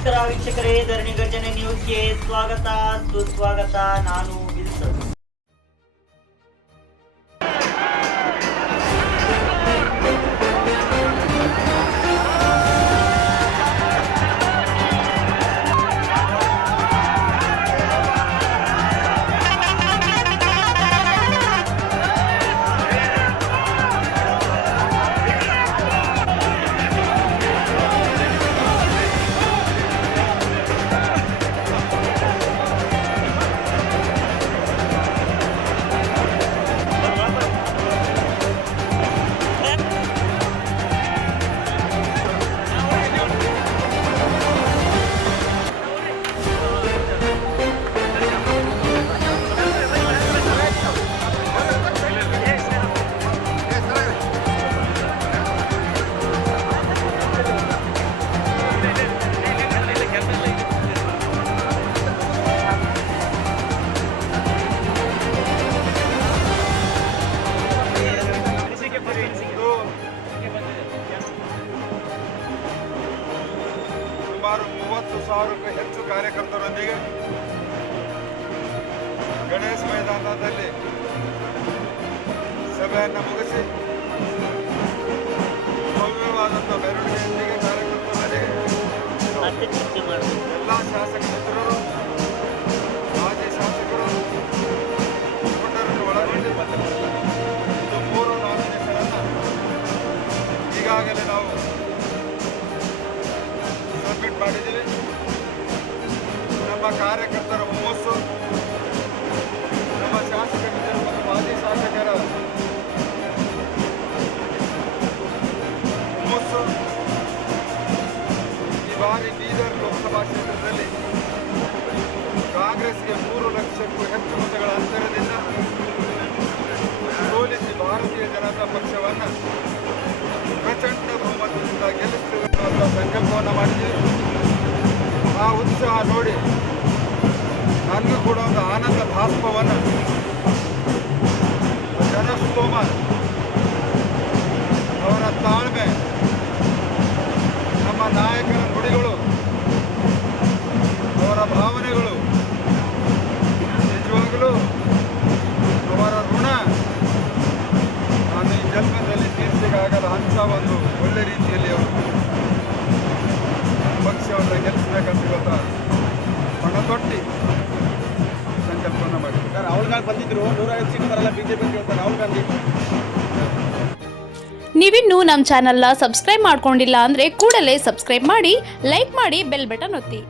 ನಮಸ್ಕಾರ ವೀಕ್ಷಕರೇ ಧರಣಿ ಗರ್ಜನೆ ನ್ಯೂಸ್ಗೆ ಸ್ವಾಗತ ಸುಸ್ವಾಗತ. ನಾನು ಸುಮಾರು ಮೂವತ್ತು ಸಾವಿರಕ್ಕೂ ಹೆಚ್ಚು ಕಾರ್ಯಕರ್ತರೊಂದಿಗೆ ಗಣೇಶ ಮೈದಾನದಲ್ಲಿ ಸಭೆಯನ್ನು ಮುಗಿಸಿ ಭವ್ಯವಾದಂಥ ಮೆರವಣಿಗೆಯೊಂದಿಗೆ ಕಾರ್ಯಕರ್ತರಲ್ಲಿ ಎಲ್ಲ ಶಾಸಕ ಮಿತ್ರರು ಕಾರ್ಯಕರ್ತರ ಹುಮ್ಮಸ್ಸು. ನಮ್ಮ ಶಾಸಕ ಮತ್ತು ಮಾಜಿ ಶಾಸಕರ ಹುಮ್ಮಸ್ಸು. ಈ ಬಾರಿ ಬೀದರ್ ಲೋಕಸಭಾ ಕ್ಷೇತ್ರದಲ್ಲಿ ಕಾಂಗ್ರೆಸ್ಗೆ ಮೂರು ಲಕ್ಷಕ್ಕೂ ಹೆಚ್ಚು ಮತಗಳ ಅಂತರದಿಂದ ಸೋಲಿಸಿ ಭಾರತೀಯ ಜನತಾ ಪಕ್ಷವನ್ನು ಪ್ರಚಂಡ ಬಹುಮತದಿಂದ ಗೆಲ್ಲಿಸ್ತೇವೆ ಅನ್ನುವಂಥ ಸಂಕಲ್ಪವನ್ನು ಮಾಡಿದ್ದೀವಿ ಆ ಉತ್ಸಾಹ ನೋಡಿ ನನಗೂ ಕೂಡ ಒಂದು ಆನಂದ ಭಾಸ್ಪವನ್ನು ಜನಸ್ತೋಮ ಅವರ ತಾಳ್ಮೆ. ನಮ್ಮ ನಾಯಕರ ನುಡಿಗಳು. ಅವರ ಭಾವನೆಗಳು. ನಿಜವಾಗಲೂ ಅವರ ಋಣ. ನಾನು ಈ ಜನ್ಮದಲ್ಲಿ ತೀರ್ಸಿಗಾಗದ ಅಂಥ ಒಂದು ಒಳ್ಳೆ ರೀತಿಯಲ್ಲಿ ಅವರು ಪಕ್ಷವನ್ನು ಗೆಲ್ಲಿಸಬೇಕಂತ ಇವತ್ತು ಪಣ ತೊಟ್ಟಿ ಬಂದಿದ್ರು ಬಿಜೆಪಿ ಅಂತ ರಾಹುಲ್ ನೀವಿನ್ನೂ ನಮ್ಮ ಚಾನಲ್ನ ಸಬ್ಸ್ಕ್ರೈಬ್ ಮಾಡ್ಕೊಂಡಿಲ್ಲ ಅಂದರೆ ಕೂಡಲೇ ಸಬ್ಸ್ಕ್ರೈಬ್ ಮಾಡಿ ಲೈಕ್ ಮಾಡಿ ಬೆಲ್ ಬಟನ್ ಒತ್ತಿ.